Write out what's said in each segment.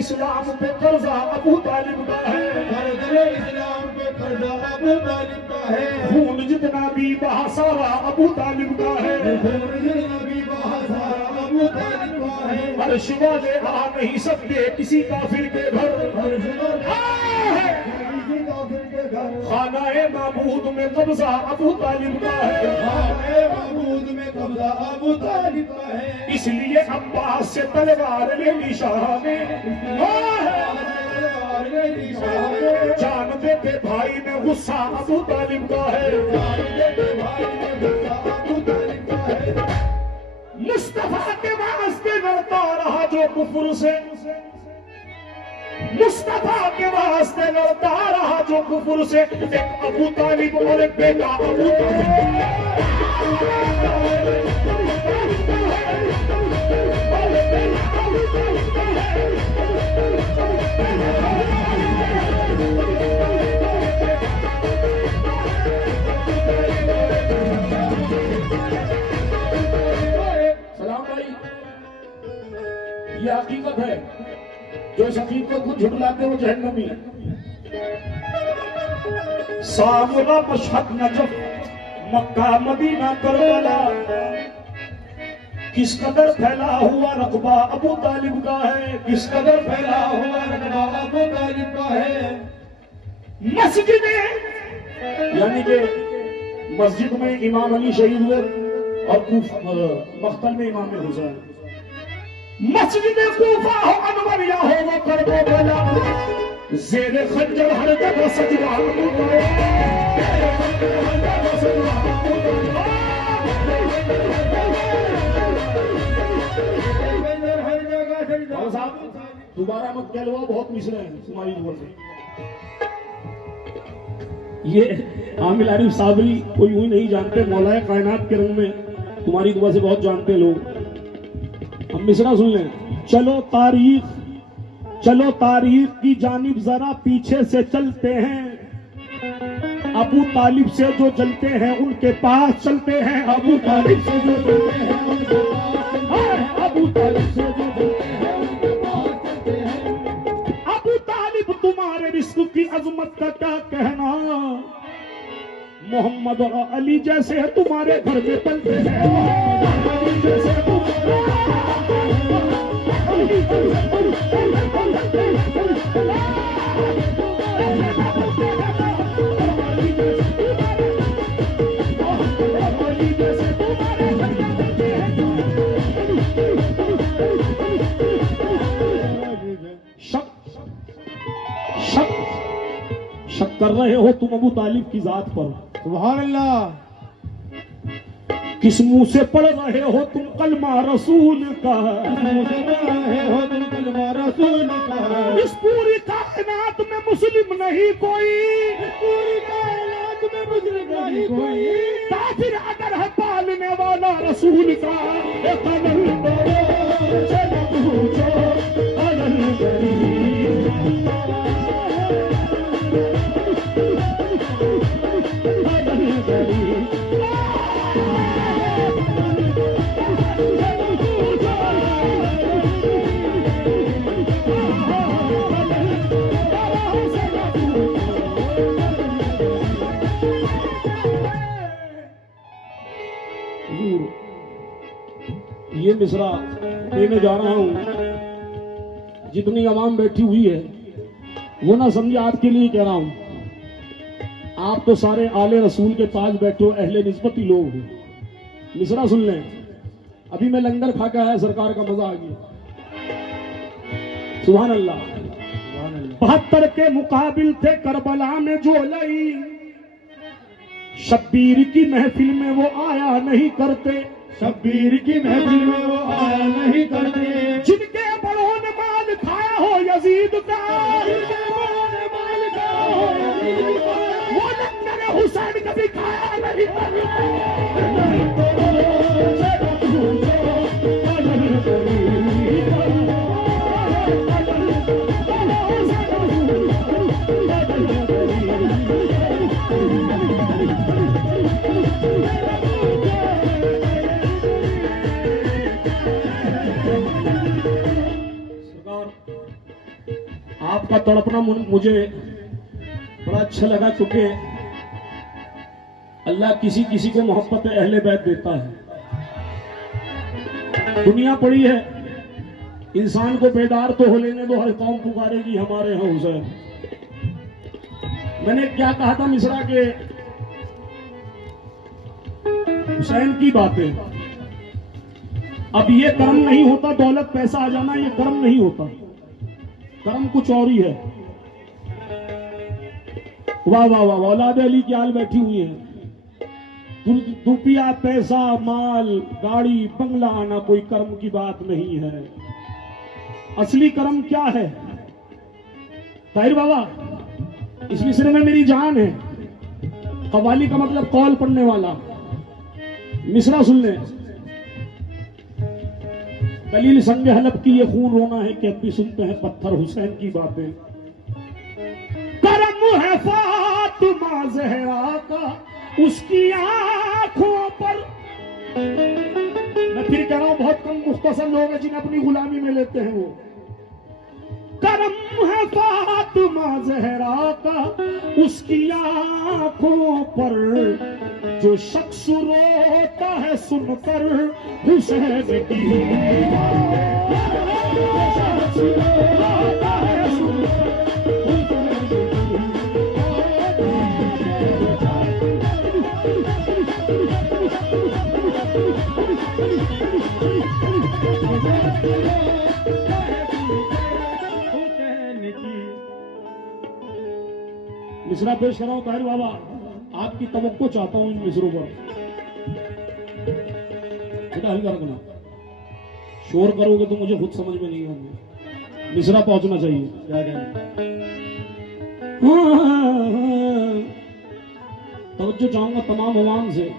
इस्लाम पे कर्जा अबू तालिब का है, दर्द इस्लाम पे कर्जा अबू तालिब का है, खून जितना भी बहा सारा अबू तालिब का है, खून जितना भी बहा सारा अबू तालिब का है, अर्श वाले आ नहीं सकते किसी काफिर के घर, अर्श वाले है खाना-ए माबूद में कब्जा अबू तालिब का है, खाना-ए माबूद में कब्जा अबू तालिब का है, इसलिए अब्बास से तलवार ले ली शाह ने, जान देते भाई में गुस्सा अबू तालिब का है, मुस्तफा के वास्ते लड़ता रहा जो कुफर से, मुस्तफा के वास्ते लड़ता रहा जो कुफर से, एक अबू तालिब और एक बेटा अबू सलाम भाई, ये हकीकत है, जो इस हकीकत को झुटलाते वो जहन्नमी है। Samra Mashhad Najaf Mecca Medina Karbala, किस कदर फैला हुआ रकबा अबू तालिब का है, किस कदर फैला हुआ रकबा अबू तालिब का है। मस्जिद यानी कि मस्जिद में इमाम अली शहीद हुए और मख्तल में इमाम हुसैन, मस्जिद कूफा हो अनवरिया हो वो करबला, ज़ेरे खंजर हर जगह सजदा दोबारा मत कह लो, बहुत मिसरे हैं तुम्हारी दुआ से। ये आमिल आरिफ साबरी को यूं ही नहीं जानते, मौलाए कायनात के रंग में तुम्हारी दुआ से बहुत जानते लोग। हम मिसरा सुन लें, चलो तारीख की जानिब जरा पीछे से चलते हैं, अबू तालिब से जो जलते हैं उनके पास चलते हैं, अबू तालिब से जो जलते हैं उनके पास, अबू तालिब से जो जलते हैं उनके पास चलते हैं। अबू तालिब तुम्हारे रिस्क की अजमत का क्या कहना, मोहम्मद और अली जैसे तुम्हारे घर में पलते हैं, अली जैसे शक कर रहे हो तुम अबू तालिब की जात पर, सुभान अल्लाह। किस मुंह से पढ़ रहे हो तुम कलमा रसूल का, इस पूरी कायनात में मुस्लिम नहीं कोई, पूरी कायनात में मुस्लिम नहीं कोई, काफिर अगर है पालने वाला रसूल का, ये मिसरा देने जा रहा हूं, जितनी आवाम बैठी हुई है वो ना समझे आपके लिए कह रहा हूं, आप तो सारे आले रसूल के पास बैठे हो, अहले निस्बती लोग हो। मिसरा सुन लें, अभी मैं लंगर खा के आया, सरकार का मजा आ गया, सुभान अल्लाह। 72 के मुकाबिल थे करबला में जो लई, शब्बीर की महफिल में वो आया नहीं करते, शब्बीर की महफिल में वो आया नहीं करते, जिनके बड़ों ने माल खाया हो यजीद का, जिनके बड़ों ने माल खाया हो यजीद का, वो लंगर हुसैन कभी खाया नहीं तड़पना मुझे बड़ा अच्छा लगा, क्योंकि अल्लाह किसी किसी को मोहब्बत अहले बैत देता है। दुनिया पड़ी है, इंसान को बेदार तो हो लेने दो, हर कौम पुकारेगी हमारे यहाँ हुसैन। मैंने क्या कहा था मिश्रा के हुसैन की बातें। अब ये कर्म नहीं होता, दौलत पैसा आ जाना ये कर्म नहीं होता, कर्म कुछ और ही है। वाह वाह वाह, औलाद अली की आल बैठी हुई है। रुपया पैसा माल गाड़ी बंगला आना कोई कर्म की बात नहीं है। असली कर्म क्या है ताहिर बाबा? इस मिसरे में मेरी जान है। कव्वाली का मतलब कौल पढ़ने वाला। मिसरा सुन ले। दलील संग हलब की ये खून रोना है कि अब भी सुनते हैं पत्थर हुसैन की बातें। करम है फातिमा ज़हरा का उसकी आंखों पर। मैं फिर कह रहा हूं, बहुत कम मुख्तसर लोग हैं जिन्हें अपनी गुलामी में लेते हैं वो। करम है फातिमा ज़हरा का उसकी आंखों पर, जो शख्स रोता है सुनकर हुसैन की। मिसरा पेश कर रहा हूं ताहिर बाबा, आपकी तवक्को चाहता हूं इन मिसरों पर। बेटा हल्का रखना, शोर करोगे तो मुझे खुद समझ में नहीं आएगा। मिसरा पहुंचना चाहिए। क्या कहेंगे? तवज्जो चाहूंगा तमाम अवाम से।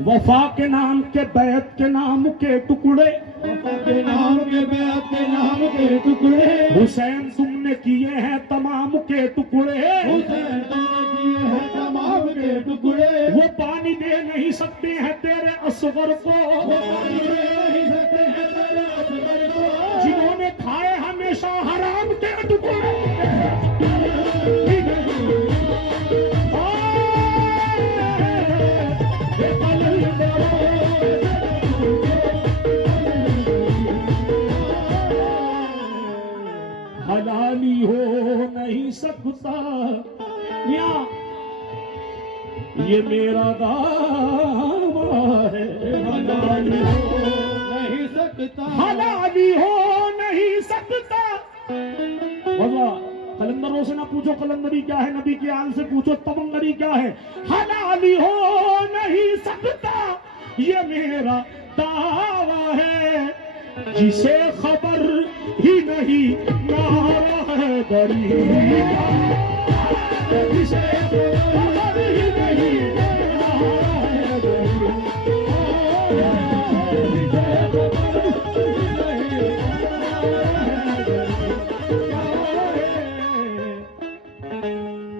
वफा के नाम के बैत के नाम के टुकड़े, वफा के नाम के बैत के नाम के टुकड़े, हुसैन तुमने किए हैं तमाम के टुकड़े। हुसैन तुमने किए हैं तमाम के टुकड़े। वो पानी दे नहीं सकते हैं तेरे असगर को, वो पानी दे नहीं सकते हैं तेरे असगर को, जिन्होंने खाए हमेशा हराम के टुकड़े। हलाली हो नहीं सकता मियां ये मेरा दावा है। हलाली हो नहीं सकता, हलाली हो नहीं सकता। भगवा कलंदरों से ना पूछो कलंदरी क्या है, नबी के आल से पूछो तमंगरी क्या है। हलाली हो नहीं सकता ये मेरा दावा है, जिसे खबर ही नहीं नारा है दरी, जिसे खबर ही नहीं नारा है दरी।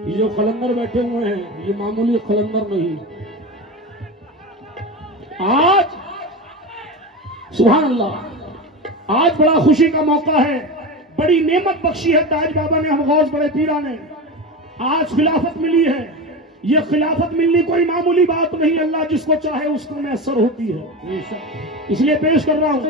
ये जो खलंदर बैठे हुए हैं ये मामूली खलंदर नहीं। आज सुभान अल्लाह, आज बड़ा खुशी का मौका है, बड़ी नेमत बख्शी है ताज बाबा ने, हम गौस बड़े पीरा ने। आज खिलाफत मिली है। ये खिलाफत मिलनी कोई मामूली बात नहीं, अल्लाह जिसको चाहे उसको मैसर होती है। इसलिए पेश कर रहा हूं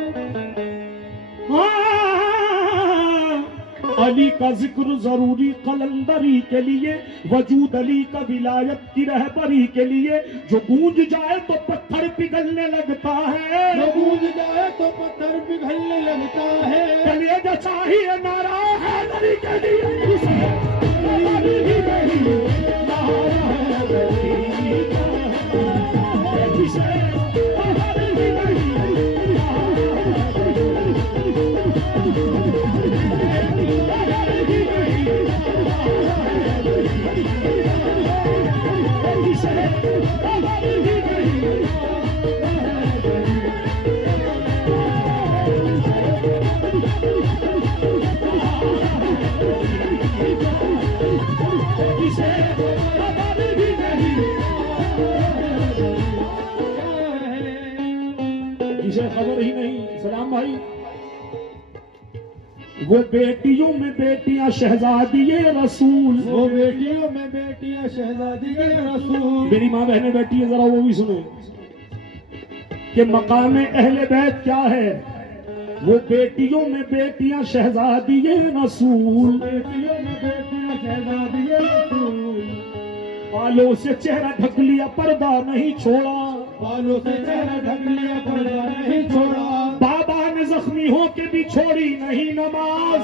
अली का जिक्र जरूरी कलंदरी के लिए, वजूद अली का विलायत की रहबरी के लिए। जो गूंज जाए तो पत्थर पिघलने लगता है, जो गूंज जाए तो पत्थर पिघलने लगता है। कलेजा चाहिए नारा हैदरी के लिए, जिसे खबर ही नहीं। सलाम भाई, वो बेटियों में बेटियां शहजादिये रसूल, वो बेटियों में बेटियां शहजादिये रसूल। मेरी माँ बहनें बैठी है, जरा वो भी सुनो कि मकाम अहले बैत क्या है। वो बेटियों में बेटियां शहजादिये रसूल, बेटियों में बेटियां शहजादिये रसूल। बालों से चेहरा ढक लिया पर्दा नहीं छोड़ा, बालों से चेहरा ढक लिया पर्दा नहीं छोड़ा। बाबा ने जख्मी हो के भी छोड़ी नहीं नमाज,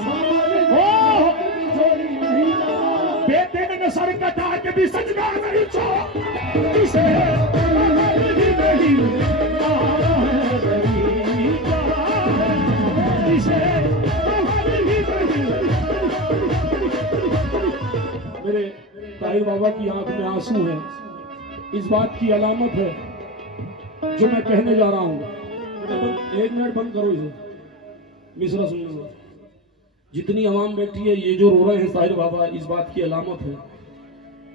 छोड़ी नहीं नमाज। बेटे ने सर कटा के भी सजदा नहीं छोड़ा। इसे मेरे ताहिर बाबा की आंख में आंसू है, इस बात की अलामत है जो मैं कहने जा रहा हूं। एक मिनट बंद करो इसे, मिसरा सुन लो। जितनी आवाम बैठी है, ये जो रो रहे हैं ताहिर बाबा, इस बात की अलामत है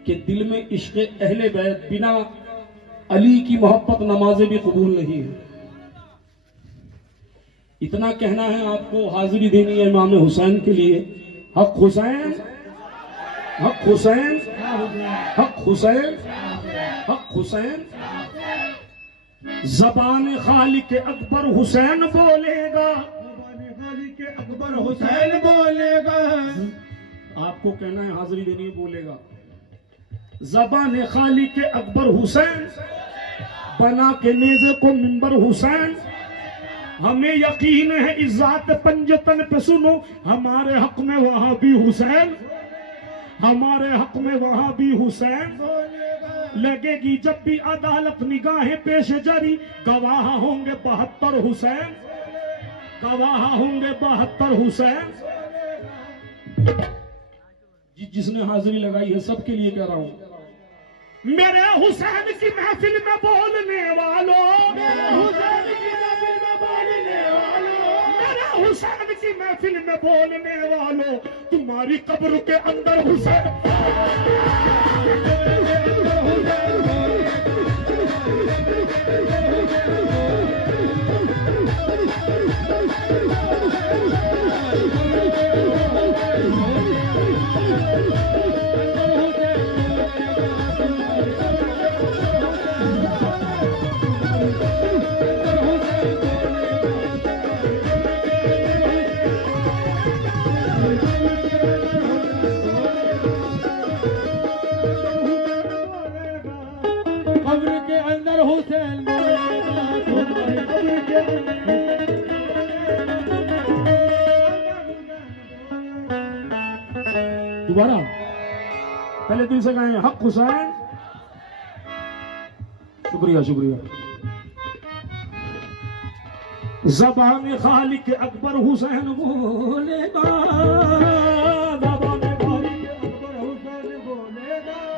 कि दिल में इश्क अहले बैत बिना अली की मोहब्बत नमाजें भी कबूल नहीं है। इतना कहना है आपको, हाजिरी देनी है इमाम हुसैन के लिए। हक हुसैन, हक हुसैन, हक हुसैन, हक हुसैन। ज़बान खालिक अकबर हुसैन बोलेगा, ज़बान खालिक अकबर हुसैन बोलेगा। आपको कहना है हाजिरी देनी है, बोलेगा। ज़बान खालिक अकबर हुसैन, बना के नेज़े को मिंबर हुसैन। हमें यकीन है इज़्ज़ात पंजतन पे सुनो, हमारे हक में वहां भी हुसैन, हमारे हक में वहां भी हुसैन। लगेगी जब भी अदालत निगाहें पेश जारी, गवाह होंगे 72 हुसैन, गवाह होंगे 72 हुसैन। जिसने हाजिरी लगाई है सबके लिए कह रहा हूं, मेरे हुसैन की महफिल में बोलने वालों, मेरे हुसैन की महफिल में बोलने वालों, मेरे हुसैन की महफिल में बोलने वालों, तुम्हारी कब्र के अंदर हुसैन। कब्र के अंदर हुसैन बोलेगा, तुम्हारी कब्र के अंदर। दोबारा पहले दिल से गाएं, हक हुसैन। शुक्रिया शुक्रिया। ज़बान खालिक अकबर हुसैन बोलेगा,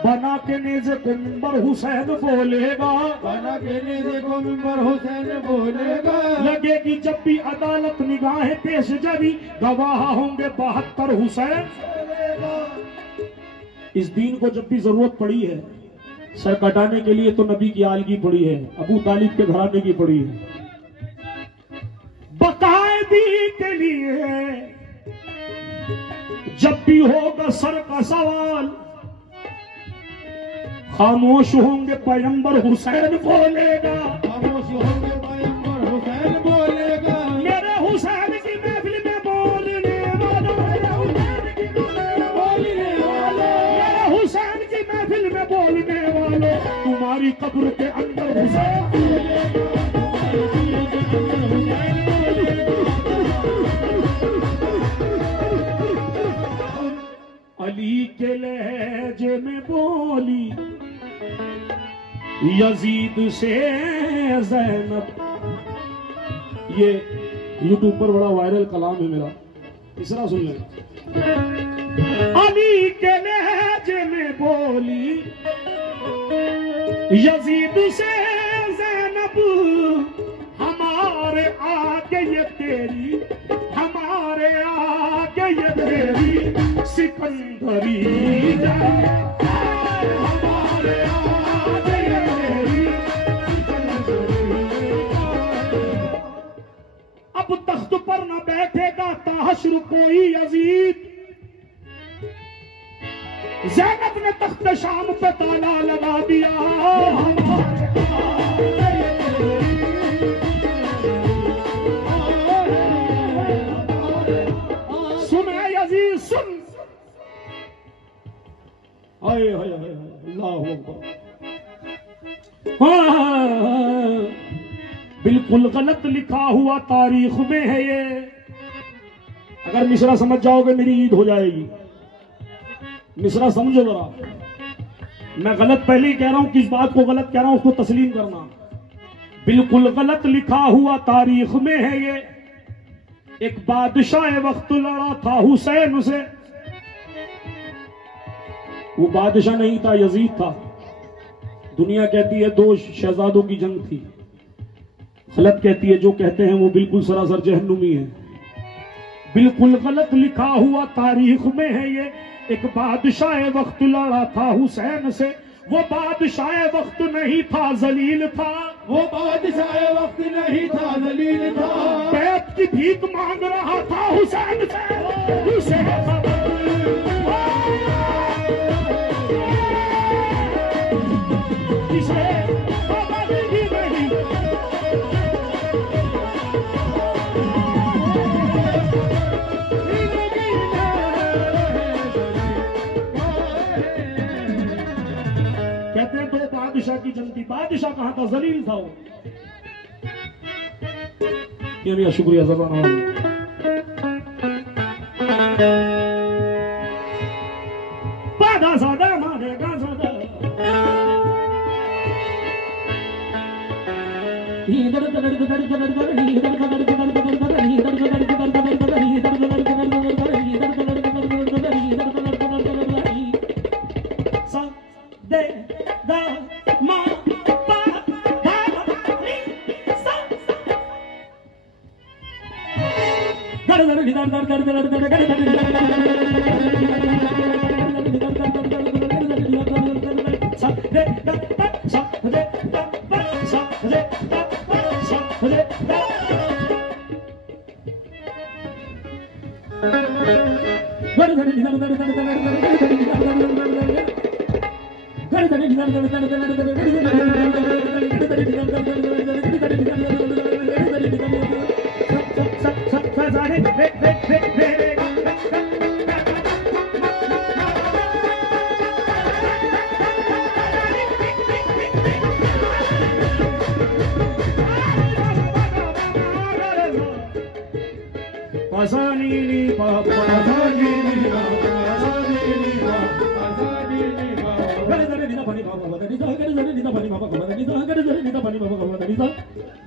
बना के नेज़े को मिंबर हुसैन बोलेगा, बना के नेज़े को मिंबर हुसैन बोलेगा। लगेगी जब भी अदालत निगाहें पेश जारी, गवाह होंगे 72 हुसैन। इस दीन को जब भी जरूरत पड़ी है सर कटाने के लिए, तो नबी की आल की पड़ी है, अबू तालिब के घराने की पड़ी है। बाकायदी के लिए जब भी होगा सर का सवाल, खामोश होंगे पैगंबर हुसैन बोलेगा, खामोश होंगे पैगंबर हुसैन बोलेगा। मेरे हुसैन की महफिल में बोलने वालों, मेरे हुसैन की महफिल में बोलने वालों, मेरे हुसैन की महफिल में बोलने वालों, तुम्हारी कब्र के अंदर हुसैन। अली के लहजे में बोली यजीद से ज़ैनब, ये यूट्यूब पर बड़ा वायरल कलाम है मेरा, तीसरा सुन लें। अली के लहजे में बोली यजीद से ज़ैनब, हमारे आगे ये तेरी, हमारे आगे ये तेरी सिकंदरी जाए, हमारे आगे ये तेरी सिकंदरी। अब तख्त पर न बैठेगा आता हश्र कोई यजीद। ज़ैनब ने तख्त शाम पे ताला लगा दिया। सुन है यजीद सुन। हाय हाय हाय अल्लाहू अकबर। बिल्कुल गलत लिखा हुआ तारीख में है ये। अगर मिसरा समझ जाओगे मेरी ईद हो जाएगी। मिसरा समझो जरा, मैं गलत पहले ही कह रहा हूं, किस बात को गलत कह रहा हूं उसको तस्लीम करना। बिल्कुल गलत लिखा हुआ तारीख में है ये। एक बादशाह वक्त लड़ा था हुसैन से। वो बादशाह नहीं था, यजीद था। दुनिया कहती है दो शहजादों की जंग थी, गलत कहती है। जो कहते हैं वो बिल्कुल सरासर जहन्नुमी है। बिल्कुल गलत लिखा हुआ तारीख में है ये। एक बादशाह वक्त लड़ा था हुसैन से। वो बादशाह वक्त नहीं था, जलील था। वो बादशाह वक्त नहीं था, जलील था। पैप की भीख मांग रहा था हुसैन से। हुसैन इसे ही नहीं। कहते हैं दो बादशाह की जंग थी। बादशाह कहां था? जलील था वो। ये भैया शुक्रिया जबान। बाधा सादा मारेगा सादा।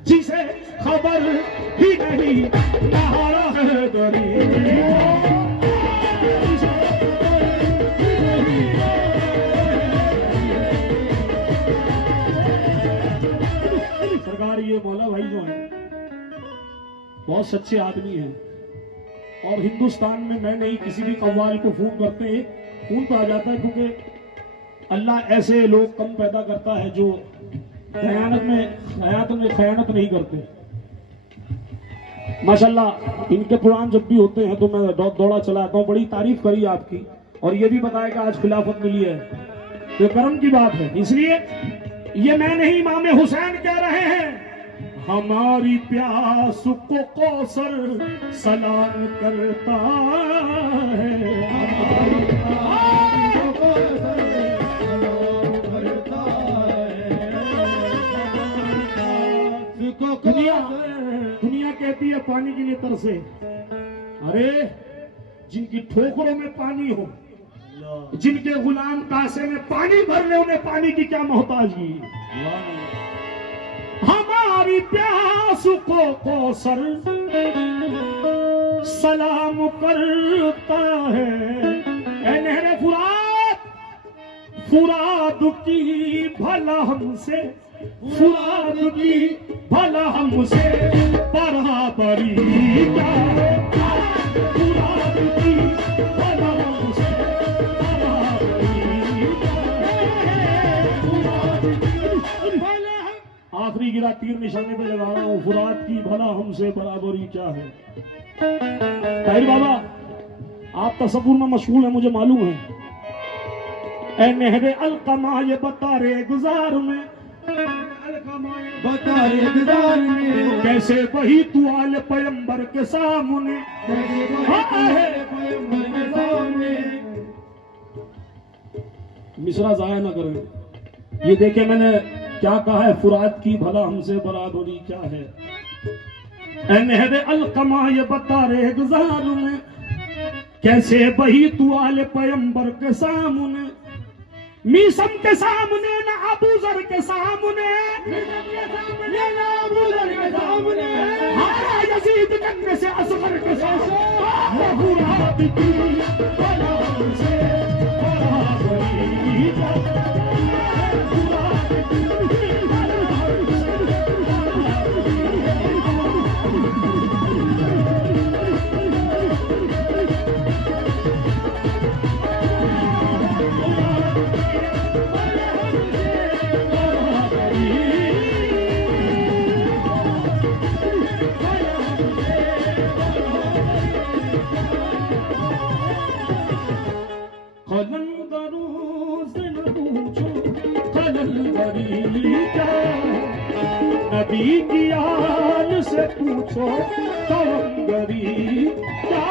जिसे खबर ही नहीं नहारा है सरकार। ये मौला भाई जो है बहुत सच्चे आदमी हैं। और हिंदुस्तान में मैं नहीं, किसी भी कव्वाल को फोन करते हैं फोन तो आ जाता है, क्योंकि अल्लाह ऐसे लोग कम पैदा करता है जो खयानत में नहीं करते। माशाल्लाह इनके पुराण जब भी होते हैं तो मैं दौड़ा चला आता हूँ। बड़ी तारीफ करी आपकी, और ये भी बताया कि आज खिलाफत मिली है, तो करम की बात है। इसलिए ये मैं नहीं, इमाम हुसैन कह रहे हैं, हमारी प्यास को कौसर सलाम करता है। हमारी प्यास को कौसर सलाम करता है। दुनिया कहती है पानी के लिए तरसे। अरे जिनकी ठोकरों में पानी हो, जिनके गुलाम कासे में पानी भर ले, उन्हें पानी की क्या मोहताजी। हमारी प्यास को कौसर सलाम करता है। ए नहरे फुरात, फुरात की भला हमसे, फुरात की भला हमसे बराबरी क्या है। फुरात की भला हमसे बराबरी क्या है। आखिरी गिरा तीर निशाने पे लगा रहा हूं, फुरात की भला हमसे बराबरी क्या है। ताहिर बाबा आप तसव्वुर में मशगूल है, मुझे मालूम है। ए नहरे अलकमा ये बता रे गुजार में, बता रे गुजार में, कैसे बही तू आल पैगंबर के सामने, मिसरा जाया ना करें। ये देखे मैंने क्या कहा है, फुरात की भला हमसे बराबरी क्या है। ए नहरे अलकमा ये बता रे गुजार में, कैसे बही तू आल पैगंबर के सामने, मीसम के सामने ना अबू जर के सामने, ना अबू जर के सामने, हारा यजीद करने से असगर के सामने, फुरात की भला हमसे बराबरी क्या है। नबी की आल से पूछो कलंदरी क्या